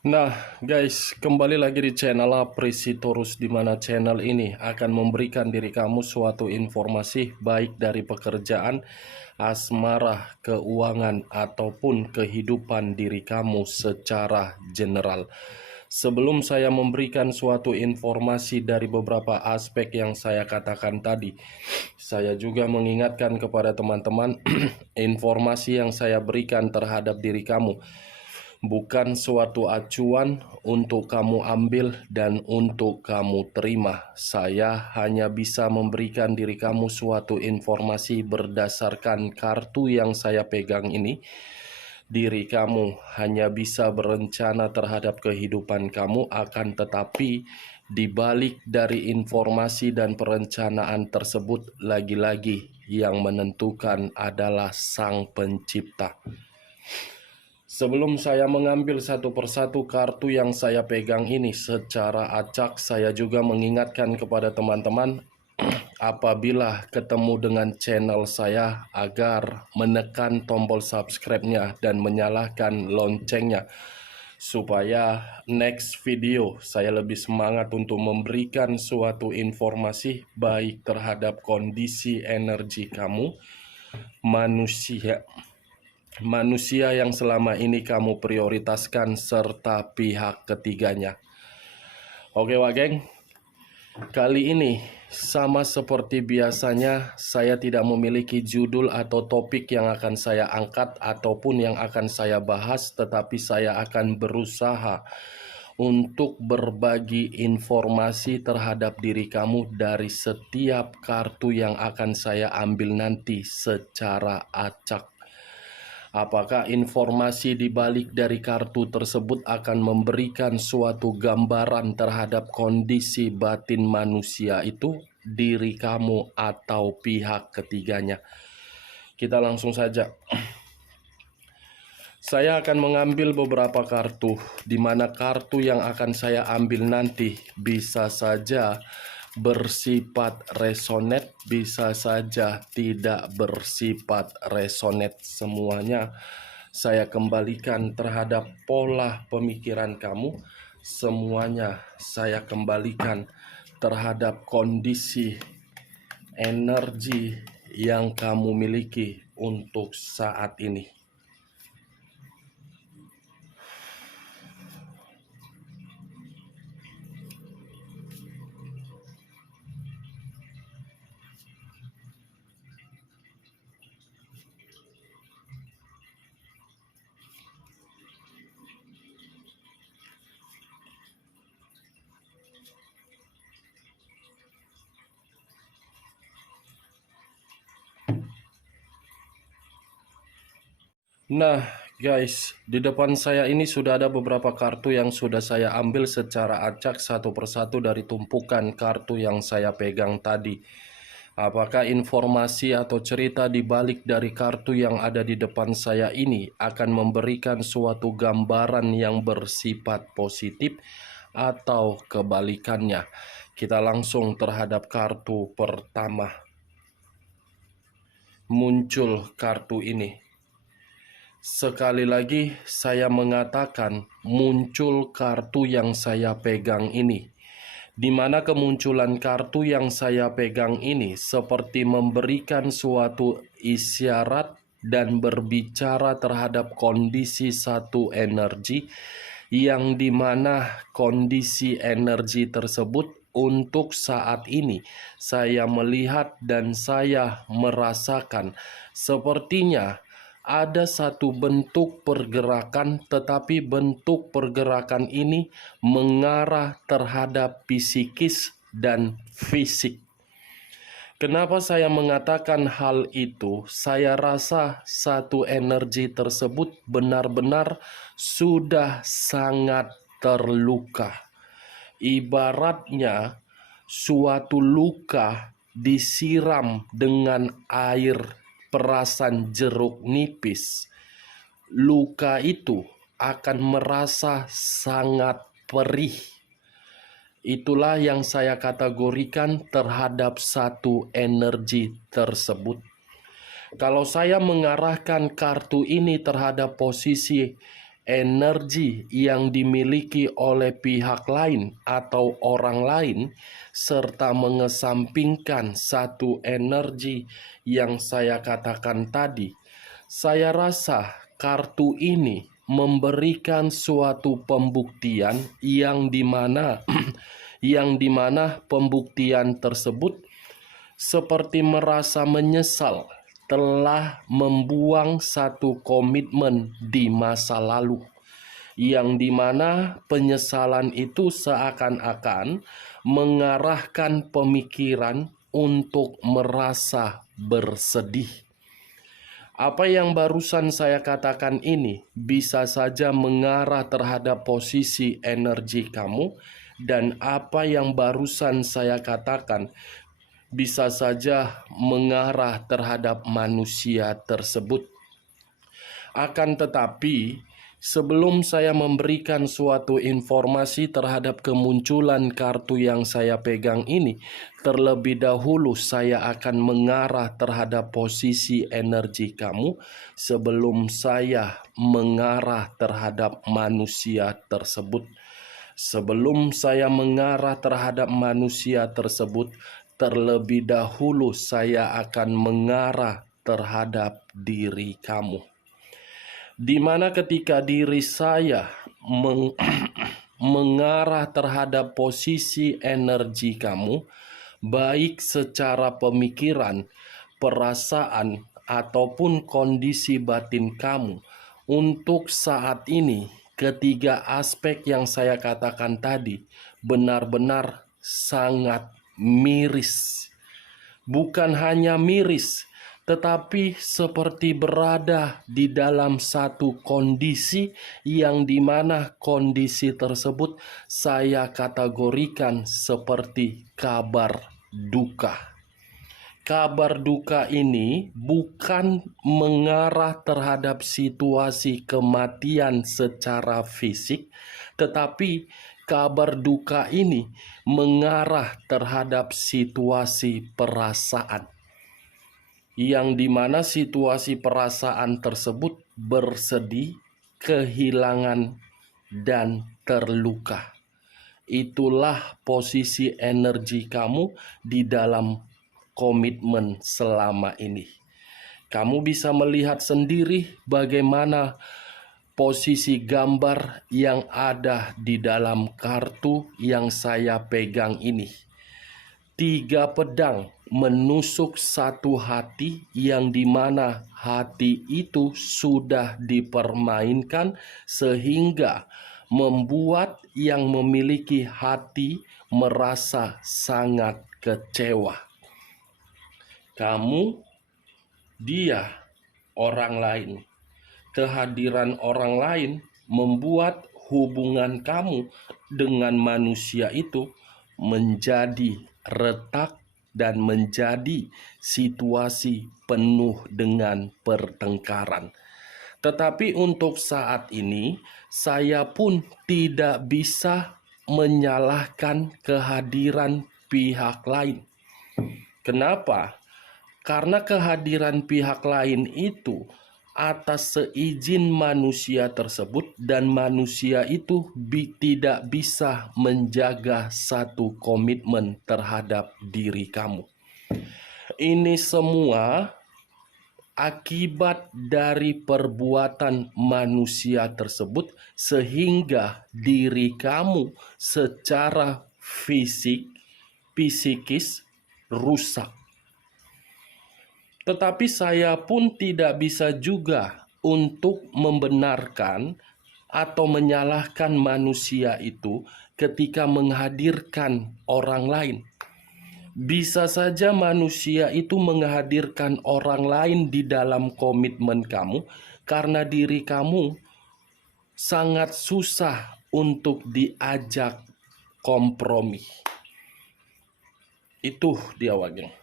Nah, guys, kembali lagi di channel Apresitorus, di mana channel ini akan memberikan diri kamu suatu informasi baik dari pekerjaan, asmara, keuangan, ataupun kehidupan diri kamu secara general. Sebelum saya memberikan suatu informasi dari beberapa aspek yang saya katakan tadi, saya juga mengingatkan kepada teman-teman, informasi yang saya berikan terhadap diri kamu bukan suatu acuan untuk kamu ambil dan untuk kamu terima. Saya hanya bisa memberikan diri kamu suatu informasi berdasarkan kartu yang saya pegang ini. Diri kamu hanya bisa berencana terhadap kehidupan kamu, akan tetapi di balik dari informasi dan perencanaan tersebut, lagi-lagi yang menentukan adalah Sang Pencipta. Sebelum saya mengambil satu persatu kartu yang saya pegang ini secara acak, saya juga mengingatkan kepada teman-teman apabila ketemu dengan channel saya agar menekan tombol subscribe-nya dan menyalakan loncengnya supaya next video saya lebih semangat untuk memberikan suatu informasi baik terhadap kondisi energi kamu, manusia yang selama ini kamu prioritaskan, serta pihak ketiganya. Oke Wak Geng, kali ini sama seperti biasanya saya tidak memiliki judul atau topik yang akan saya angkat ataupun yang akan saya bahas, tetapi saya akan berusaha untuk berbagi informasi terhadap diri kamu dari setiap kartu yang akan saya ambil nanti secara acak. Apakah informasi di balik dari kartu tersebut akan memberikan suatu gambaran terhadap kondisi batin manusia itu, diri kamu atau pihak ketiganya? Kita langsung saja. Saya akan mengambil beberapa kartu, di mana kartu yang akan saya ambil nanti bisa saja bersifat resonate, bisa saja tidak bersifat resonate. Semuanya saya kembalikan terhadap pola pemikiran kamu. Semuanya saya kembalikan terhadap kondisi energi yang kamu miliki untuk saat ini. Nah, guys, di depan saya ini sudah ada beberapa kartu yang sudah saya ambil secara acak satu persatu dari tumpukan kartu yang saya pegang tadi. Apakah informasi atau cerita di balik dari kartu yang ada di depan saya ini akan memberikan suatu gambaran yang bersifat positif atau kebalikannya? Kita langsung terhadap kartu pertama. Muncul kartu ini. Sekali lagi saya mengatakan muncul kartu yang saya pegang ini, di mana kemunculan kartu yang saya pegang ini seperti memberikan suatu isyarat dan berbicara terhadap kondisi satu energi, yang dimana kondisi energi tersebut untuk saat ini saya melihat dan saya merasakan sepertinya ada satu bentuk pergerakan, tetapi bentuk pergerakan ini mengarah terhadap psikis dan fisik. Kenapa saya mengatakan hal itu? Saya rasa satu energi tersebut benar-benar sudah sangat terluka. Ibaratnya suatu luka disiram dengan air perasan jeruk nipis. Luka itu akan merasa sangat perih. Itulah yang saya kategorikan terhadap satu energi tersebut. Kalau saya mengarahkan kartu ini terhadap posisi energi yang dimiliki oleh pihak lain atau orang lain, serta mengesampingkan satu energi yang saya katakan tadi, saya rasa kartu ini memberikan suatu pembuktian yang dimana yang dimana pembuktian tersebut seperti merasa menyesal telah membuang satu komitmen di masa lalu, yang dimana penyesalan itu seakan-akan mengarahkan pemikiran untuk merasa bersedih. Apa yang barusan saya katakan ini bisa saja mengarah terhadap posisi energi kamu, dan apa yang barusan saya katakan bisa saja mengarah terhadap manusia tersebut. Akan tetapi, sebelum saya memberikan suatu informasi terhadap kemunculan kartu yang saya pegang ini, terlebih dahulu saya akan mengarah terhadap posisi energi kamu sebelum saya mengarah terhadap manusia tersebut. Sebelum saya mengarah terhadap manusia tersebut, terlebih dahulu saya akan mengarah terhadap diri kamu. Di mana ketika diri saya mengarah terhadap posisi energi kamu, baik secara pemikiran, perasaan, ataupun kondisi batin kamu, untuk saat ini, ketiga aspek yang saya katakan tadi benar-benar sangat miris. Bukan hanya miris, tetapi seperti berada di dalam satu kondisi yang dimana kondisi tersebut saya kategorikan seperti kabar duka. Kabar duka ini bukan mengarah terhadap situasi kematian secara fisik, tetapi kabar duka ini mengarah terhadap situasi perasaan, yang dimana situasi perasaan tersebut bersedih, kehilangan, dan terluka. Itulah posisi energi kamu di dalam komitmen selama ini. Kamu bisa melihat sendiri bagaimana posisi gambar yang ada di dalam kartu yang saya pegang ini. 3 pedang menusuk satu hati, yang dimana hati itu sudah dipermainkan sehingga membuat yang memiliki hati merasa sangat kecewa. Kamu, dia, orang lain. Kehadiran orang lain membuat hubungan kamu dengan manusia itu menjadi retak dan menjadi situasi penuh dengan pertengkaran. Tetapi untuk saat ini, saya pun tidak bisa menyalahkan kehadiran pihak lain. Kenapa? Karena kehadiran pihak lain itu atas seizin manusia tersebut, dan manusia itu tidak bisa menjaga satu komitmen terhadap diri kamu. Ini semua akibat dari perbuatan manusia tersebut, sehingga diri kamu secara psikis rusak. Tetapi saya pun tidak bisa juga untuk membenarkan atau menyalahkan manusia itu ketika menghadirkan orang lain. Bisa saja manusia itu menghadirkan orang lain di dalam komitmen kamu karena diri kamu sangat susah untuk diajak kompromi. Itu dia Wageng.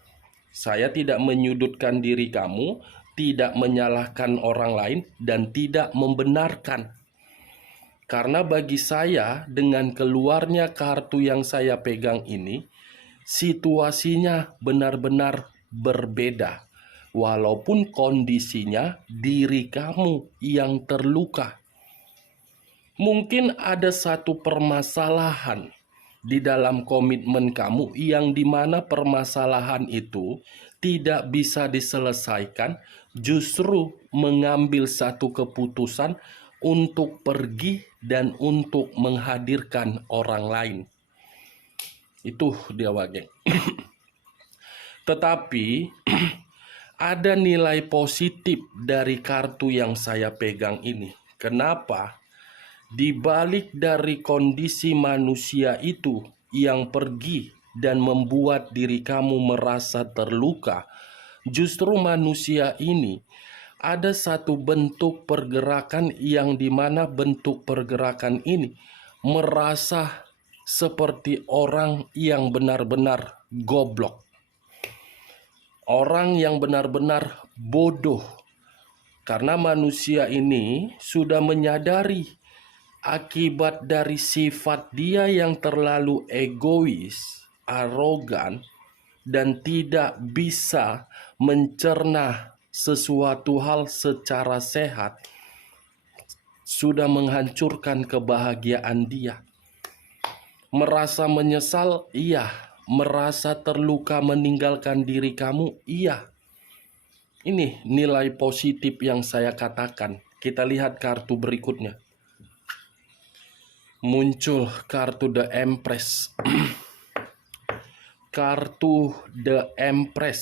Saya tidak menyudutkan diri kamu, tidak menyalahkan orang lain, dan tidak membenarkan. Karena bagi saya, dengan keluarnya kartu yang saya pegang ini, situasinya benar-benar berbeda. Walaupun kondisinya diri kamu yang terluka. Mungkin ada satu permasalahan di dalam komitmen kamu yang dimana permasalahan itu tidak bisa diselesaikan, justru mengambil satu keputusan untuk pergi dan untuk menghadirkan orang lain. Itu dia wageng. Tetapi ada nilai positif dari kartu yang saya pegang ini. Kenapa? Di balik dari kondisi manusia itu yang pergi dan membuat diri kamu merasa terluka, justru manusia ini ada satu bentuk pergerakan yang dimana bentuk pergerakan ini merasa seperti orang yang benar-benar goblok. Orang yang benar-benar bodoh. Karena manusia ini sudah menyadari akibat dari sifat dia yang terlalu egois, arogan, dan tidak bisa mencerna sesuatu hal secara sehat, sudah menghancurkan kebahagiaan dia. Merasa menyesal, iya. Merasa terluka meninggalkan diri kamu, iya. Ini nilai positif yang saya katakan. Kita lihat kartu berikutnya. Muncul kartu The Empress. Kartu The Empress.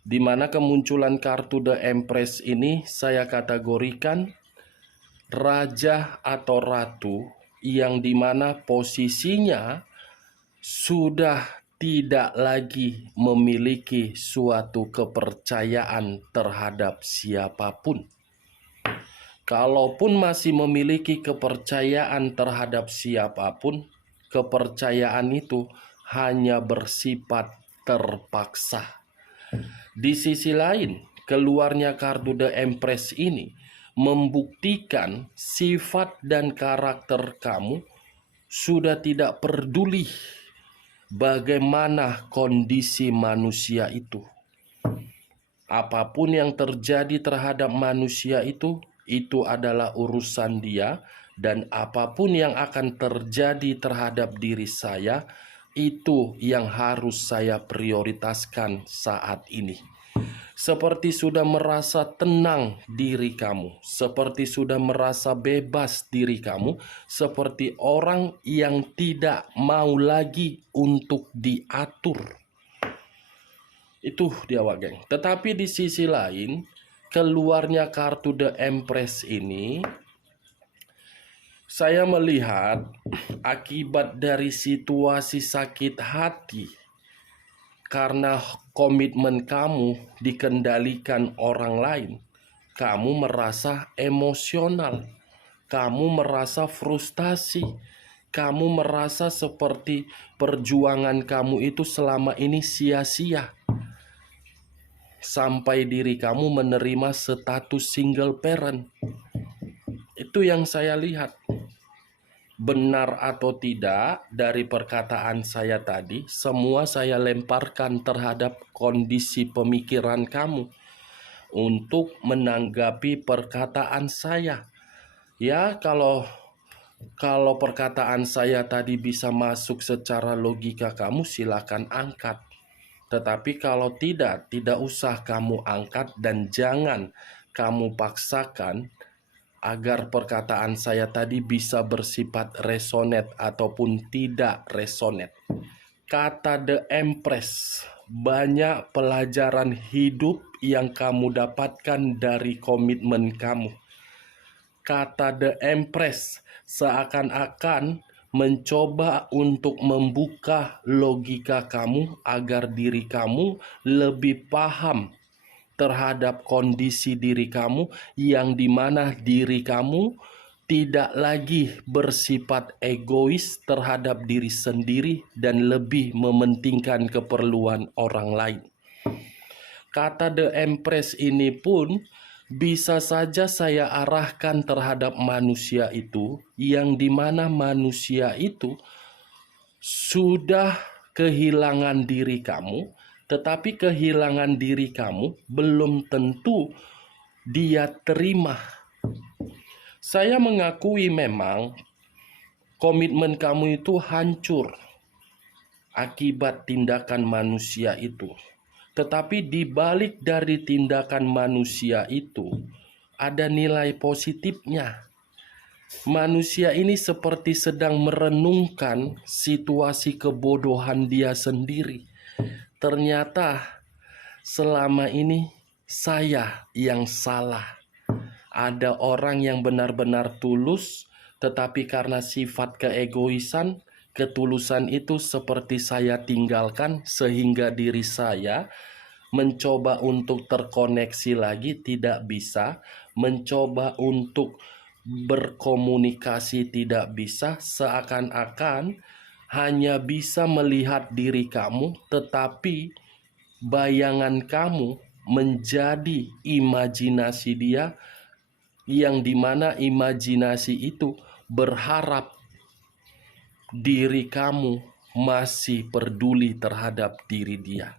Di mana kemunculan kartu The Empress ini saya kategorikan raja atau ratu yang dimana posisinya sudah tidak lagi memiliki suatu kepercayaan terhadap siapapun. Kalaupun masih memiliki kepercayaan terhadap siapapun, kepercayaan itu hanya bersifat terpaksa. Di sisi lain, keluarnya kartu The Empress ini membuktikan sifat dan karakter kamu sudah tidak peduli bagaimana kondisi manusia itu. Apapun yang terjadi terhadap manusia itu adalah urusan dia, dan apapun yang akan terjadi terhadap diri saya, itu yang harus saya prioritaskan saat ini. Seperti sudah merasa tenang diri kamu, seperti sudah merasa bebas diri kamu, seperti orang yang tidak mau lagi untuk diatur. Itu dia wageng. Tetapi di sisi lain, keluarnya kartu The Empress ini, saya melihat akibat dari situasi sakit hati karena komitmen kamu dikendalikan orang lain. Kamu merasa emosional, kamu merasa frustasi, kamu merasa seperti perjuangan kamu itu selama ini sia-sia. Sampai diri kamu menerima status single parent. Itu yang saya lihat. Benar atau tidak dari perkataan saya tadi, semua saya lemparkan terhadap kondisi pemikiran kamu untuk menanggapi perkataan saya. Ya, kalau perkataan saya tadi bisa masuk secara logika kamu, silakan angkat. Tetapi kalau tidak usah kamu angkat dan jangan kamu paksakan agar perkataan saya tadi bisa bersifat resonate ataupun tidak resonate. Kata The Empress, banyak pelajaran hidup yang kamu dapatkan dari komitmen kamu. Kata The Empress seakan-akan mencoba untuk membuka logika kamu agar diri kamu lebih paham terhadap kondisi diri kamu, yang dimana diri kamu tidak lagi bersifat egois terhadap diri sendiri dan lebih mementingkan keperluan orang lain. Kata The Empress ini pun bisa saja saya arahkan terhadap manusia itu, yang dimana manusia itu sudah kehilangan diri kamu, tetapi kehilangan diri kamu belum tentu dia terima. Saya mengakui memang komitmen kamu itu hancur akibat tindakan manusia itu. Tetapi di balik dari tindakan manusia itu ada nilai positifnya. Manusia ini seperti sedang merenungkan situasi kebodohan dia sendiri. Ternyata selama ini saya yang salah. Ada orang yang benar-benar tulus, tetapi karena sifat keegoisan, ketulusan itu seperti saya tinggalkan sehingga diri saya mencoba untuk terkoneksi lagi tidak bisa, mencoba untuk berkomunikasi tidak bisa, seakan-akan hanya bisa melihat diri kamu, tetapi bayangan kamu menjadi imajinasi dia, yang dimana imajinasi itu berharap diri kamu masih peduli terhadap diri dia.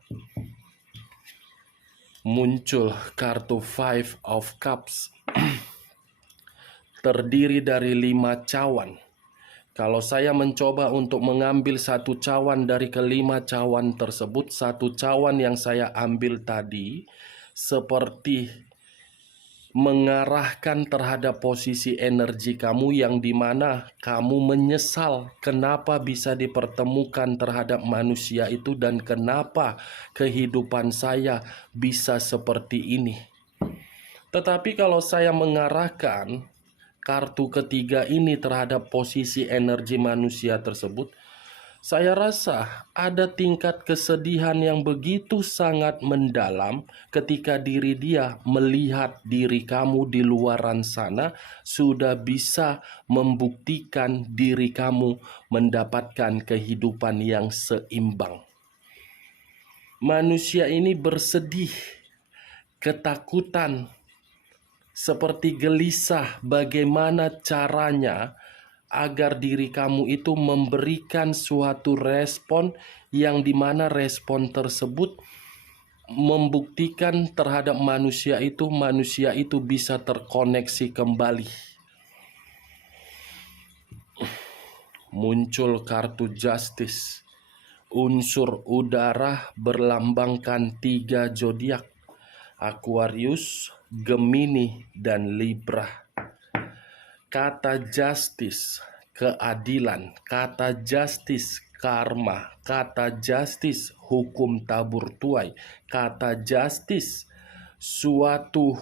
Muncul kartu Five of Cups terdiri dari 5 cawan. Kalau saya mencoba untuk mengambil satu cawan dari kelima cawan tersebut, satu cawan yang saya ambil tadi seperti mengarahkan terhadap posisi energi kamu yang dimana kamu menyesal kenapa bisa dipertemukan terhadap manusia itu dan kenapa kehidupan saya bisa seperti ini. Tetapi kalau saya mengarahkan kartu ketiga ini terhadap posisi energi manusia tersebut, saya rasa ada tingkat kesedihan yang begitu sangat mendalam ketika diri dia melihat diri kamu di luaran sana sudah bisa membuktikan diri kamu mendapatkan kehidupan yang seimbang. Manusia ini bersedih, ketakutan, seperti gelisah bagaimana caranya agar diri kamu itu memberikan suatu respon yang dimana respon tersebut membuktikan terhadap manusia itu bisa terkoneksi kembali. Muncul kartu Justice. Unsur udara berlambangkan 3 zodiak: Aquarius, Gemini, dan Libra. Kata justice, keadilan. Kata justice, karma. Kata justice, hukum tabur tuai. Kata justice, suatu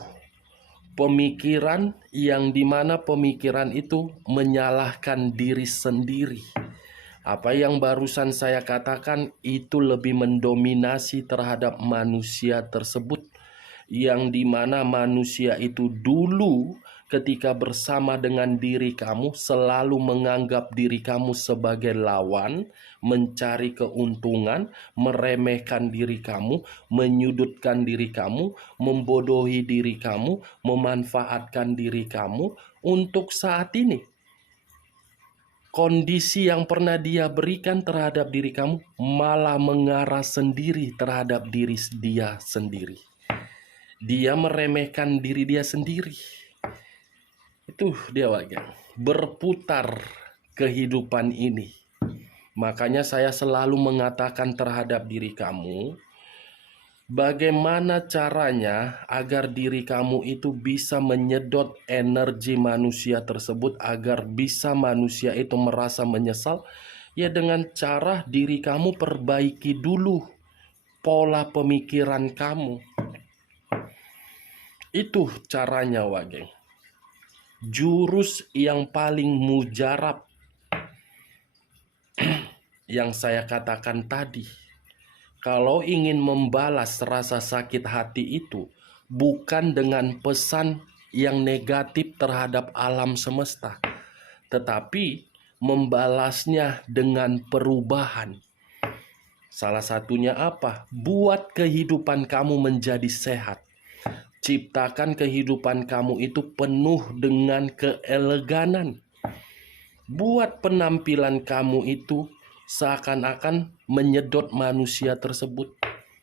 pemikiran yang dimana pemikiran itu menyalahkan diri sendiri. Apa yang barusan saya katakan itu lebih mendominasi terhadap manusia tersebut, yang dimana manusia itu dulu ketika bersama dengan diri kamu selalu menganggap diri kamu sebagai lawan, mencari keuntungan, meremehkan diri kamu, menyudutkan diri kamu, membodohi diri kamu, memanfaatkan diri kamu. Untuk saat ini, kondisi yang pernah dia berikan terhadap diri kamu malah mengarah sendiri terhadap diri dia sendiri. Dia meremehkan diri dia sendiri. Itu dia warga. Berputar kehidupan ini. Makanya saya selalu mengatakan terhadap diri kamu, bagaimana caranya agar diri kamu itu bisa menyedot energi manusia tersebut, agar bisa manusia itu merasa menyesal? Ya dengan cara diri kamu perbaiki dulu pola pemikiran kamu. Itu caranya wageng. Jurus yang paling mujarab yang saya katakan tadi. Kalau ingin membalas rasa sakit hati itu bukan dengan pesan yang negatif terhadap alam semesta, tetapi membalasnya dengan perubahan. Salah satunya apa? Buat kehidupan kamu menjadi sehat. Ciptakan kehidupan kamu itu penuh dengan keeleganan. Buat penampilan kamu itu seakan-akan menyedot manusia tersebut.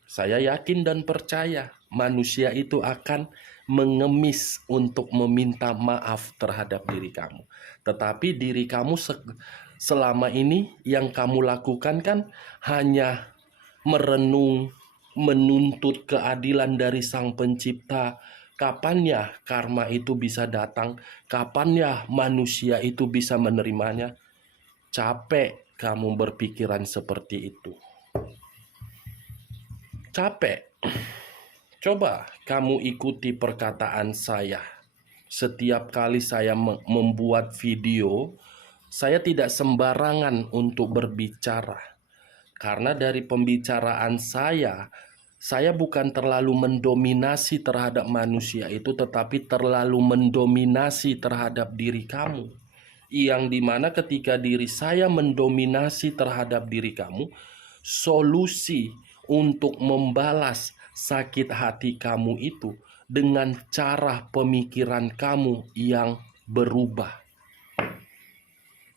Saya yakin dan percaya manusia itu akan mengemis untuk meminta maaf terhadap diri kamu. Tetapi diri kamu selama ini yang kamu lakukan kan hanya merenung, menuntut keadilan dari Sang Pencipta. Kapan ya karma itu bisa datang? Kapan ya manusia itu bisa menerimanya? Capek kamu berpikiran seperti itu. Capek. Coba kamu ikuti perkataan saya. Setiap kali saya membuat video, saya tidak sembarangan untuk berbicara. Karena dari pembicaraan saya bukan terlalu mendominasi terhadap manusia itu, tetapi terlalu mendominasi terhadap diri kamu. Yang dimana ketika diri saya mendominasi terhadap diri kamu, solusi untuk membalas sakit hati kamu itu dengan cara pemikiran kamu yang berubah.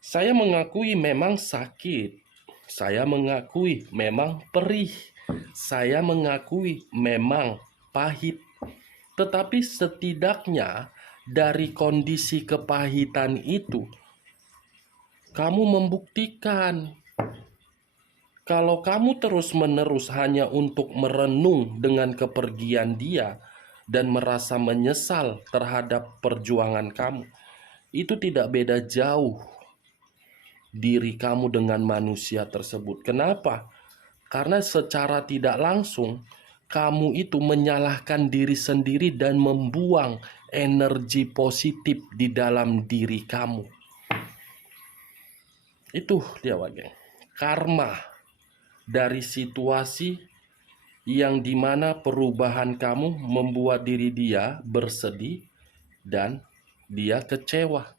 Saya mengakui memang sakit. Saya mengakui memang perih. Saya mengakui memang pahit. Tetapi setidaknya dari kondisi kepahitan itu, kamu membuktikan kalau kamu terus-menerus hanya untuk merenung dengan kepergian dia dan merasa menyesal terhadap perjuangan kamu, itu tidak beda jauh diri kamu dengan manusia tersebut. Kenapa? Karena secara tidak langsung kamu itu menyalahkan diri sendiri dan membuang energi positif di dalam diri kamu. Itu dia, Wageng. Karma dari situasi yang dimana perubahan kamu membuat diri dia bersedih dan dia kecewa.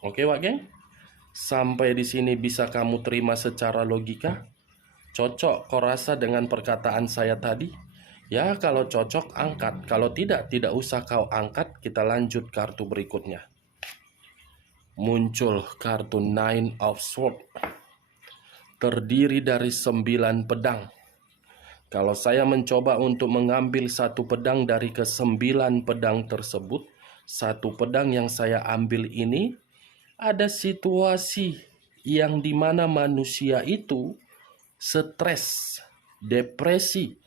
Oke, Wageng? Sampai di sini bisa kamu terima secara logika? Cocok kau rasa dengan perkataan saya tadi? Ya, kalau cocok angkat. Kalau tidak usah kau angkat. Kita lanjut kartu berikutnya. Muncul kartu Nine of Swords. Terdiri dari 9 pedang. Kalau saya mencoba untuk mengambil satu pedang dari ke-9 pedang tersebut, satu pedang yang saya ambil ini ada situasi yang dimana manusia itu stres, depresi,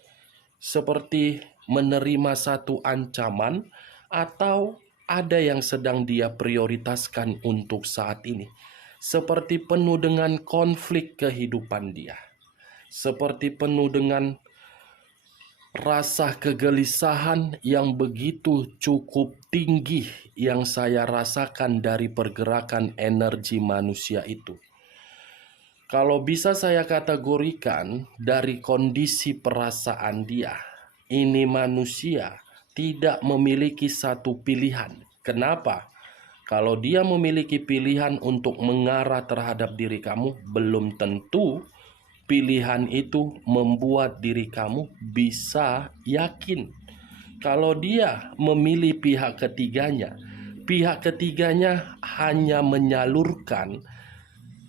seperti menerima satu ancaman atau ada yang sedang dia prioritaskan untuk saat ini. Seperti penuh dengan konflik kehidupan dia. Seperti penuh dengan rasa kegelisahan yang begitu cukup tinggi yang saya rasakan dari pergerakan energi manusia itu. Kalau bisa saya kategorikan dari kondisi perasaan dia, ini manusia tidak memiliki satu pilihan. Kenapa? Kalau dia memiliki pilihan untuk mengarah terhadap diri kamu, belum tentu pilihan itu membuat diri kamu bisa yakin. Kalau dia memilih pihak ketiganya hanya menyalurkan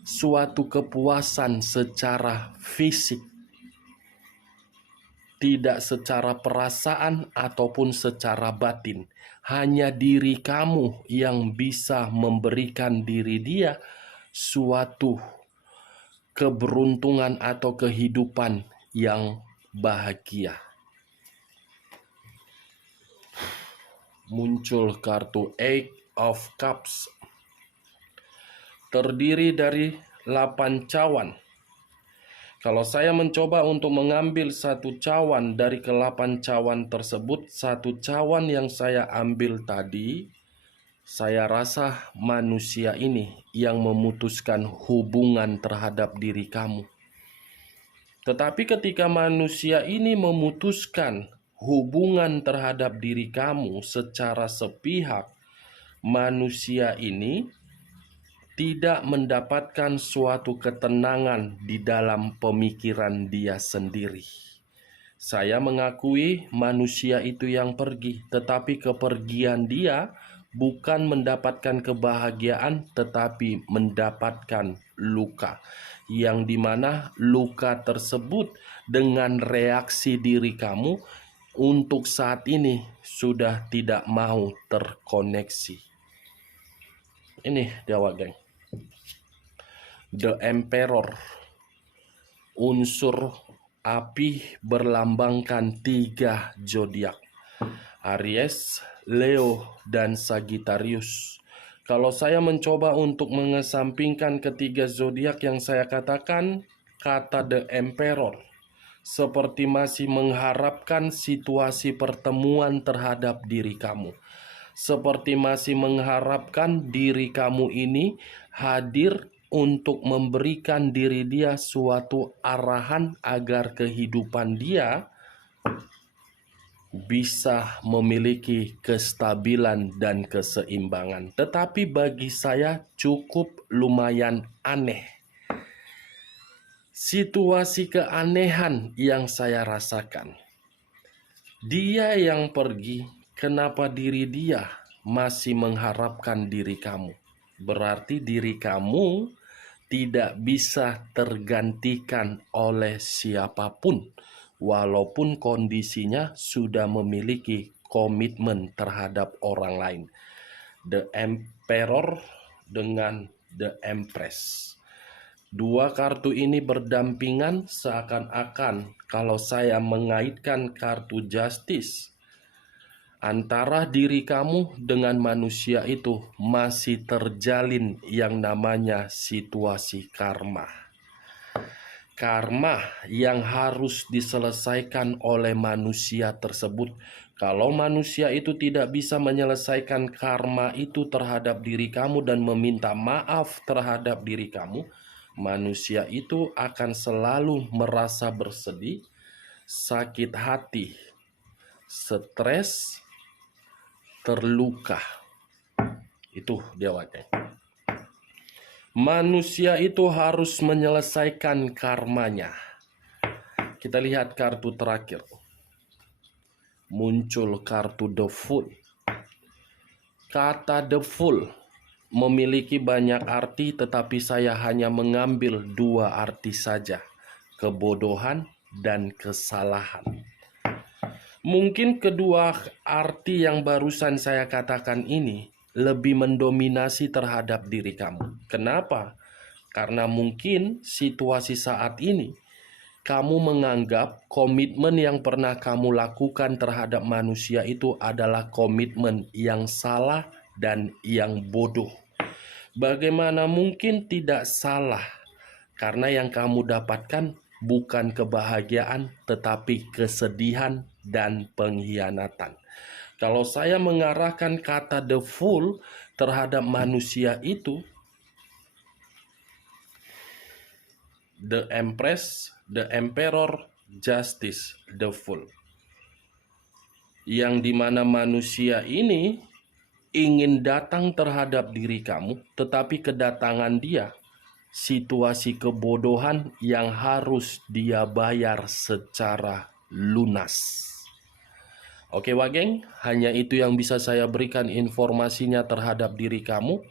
suatu kepuasan secara fisik, tidak secara perasaan ataupun secara batin. Hanya diri kamu yang bisa memberikan diri dia suatu keberuntungan atau kehidupan yang bahagia. Muncul kartu Eight of Cups. Terdiri dari 8 cawan. Kalau saya mencoba untuk mengambil satu cawan dari ke-8 cawan tersebut, satu cawan yang saya ambil tadi, saya rasa manusia ini yang memutuskan hubungan terhadap diri kamu. Tetapi ketika manusia ini memutuskan hubungan terhadap diri kamu secara sepihak, manusia ini tidak mendapatkan suatu ketenangan di dalam pemikiran dia sendiri. Saya mengakui manusia itu yang pergi, tetapi kepergian dia bukan mendapatkan kebahagiaan tetapi mendapatkan luka, yang dimana luka tersebut dengan reaksi diri kamu untuk saat ini sudah tidak mau terkoneksi. Ini dia geng, The Emperor, unsur api berlambangkan 3 zodiak, Aries, Leo, dan Sagittarius. Kalau saya mencoba untuk mengesampingkan ketiga zodiak yang saya katakan, kata The Emperor seperti masih mengharapkan situasi pertemuan terhadap diri kamu. Seperti masih mengharapkan diri kamu ini hadir untuk memberikan diri dia suatu arahan agar kehidupan dia bisa memiliki kestabilan dan keseimbangan. Tetapi bagi saya cukup lumayan aneh. Situasi keanehan yang saya rasakan. Dia yang pergi, kenapa diri dia masih mengharapkan diri kamu? Berarti diri kamu tidak bisa tergantikan oleh siapapun, walaupun kondisinya sudah memiliki komitmen terhadap orang lain. The Emperor dengan The Empress. Dua kartu ini berdampingan seakan-akan kalau saya mengaitkan kartu Justice, antara diri kamu dengan manusia itu masih terjalin yang namanya situasi karma. Karma yang harus diselesaikan oleh manusia tersebut. Kalau manusia itu tidak bisa menyelesaikan karma itu terhadap diri kamu dan meminta maaf terhadap diri kamu, manusia itu akan selalu merasa bersedih, sakit hati, stres, terluka. Itu dia wajah. Manusia itu harus menyelesaikan karmanya. Kita lihat kartu terakhir. Muncul kartu The Fool. Kata The Fool memiliki banyak arti, tetapi saya hanya mengambil 2 arti saja, kebodohan dan kesalahan. Mungkin kedua arti yang barusan saya katakan ini lebih mendominasi terhadap diri kamu. Kenapa? Karena mungkin situasi saat ini kamu menganggap komitmen yang pernah kamu lakukan terhadap manusia itu adalah komitmen yang salah dan yang bodoh. Bagaimana mungkin tidak salah? Karena yang kamu dapatkan bukan kebahagiaan, tetapi kesedihan dan pengkhianatan. Kalau saya mengarahkan kata The Fool terhadap manusia itu, The Empress, The Emperor, Justice, The Fool. Yang dimana manusia ini ingin datang terhadap diri kamu, tetapi kedatangan dia situasi kebodohan yang harus dia bayar secara lunas. Oke wageng, hanya itu yang bisa saya berikan informasinya terhadap diri kamu.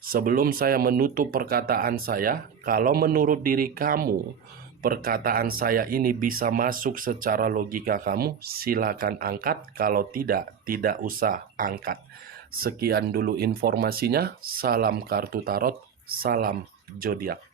Sebelum saya menutup perkataan saya, kalau menurut diri kamu perkataan saya ini bisa masuk secara logika kamu, silakan angkat. Kalau tidak, tidak usah angkat. Sekian dulu informasinya. Salam kartu tarot, salam zodiak.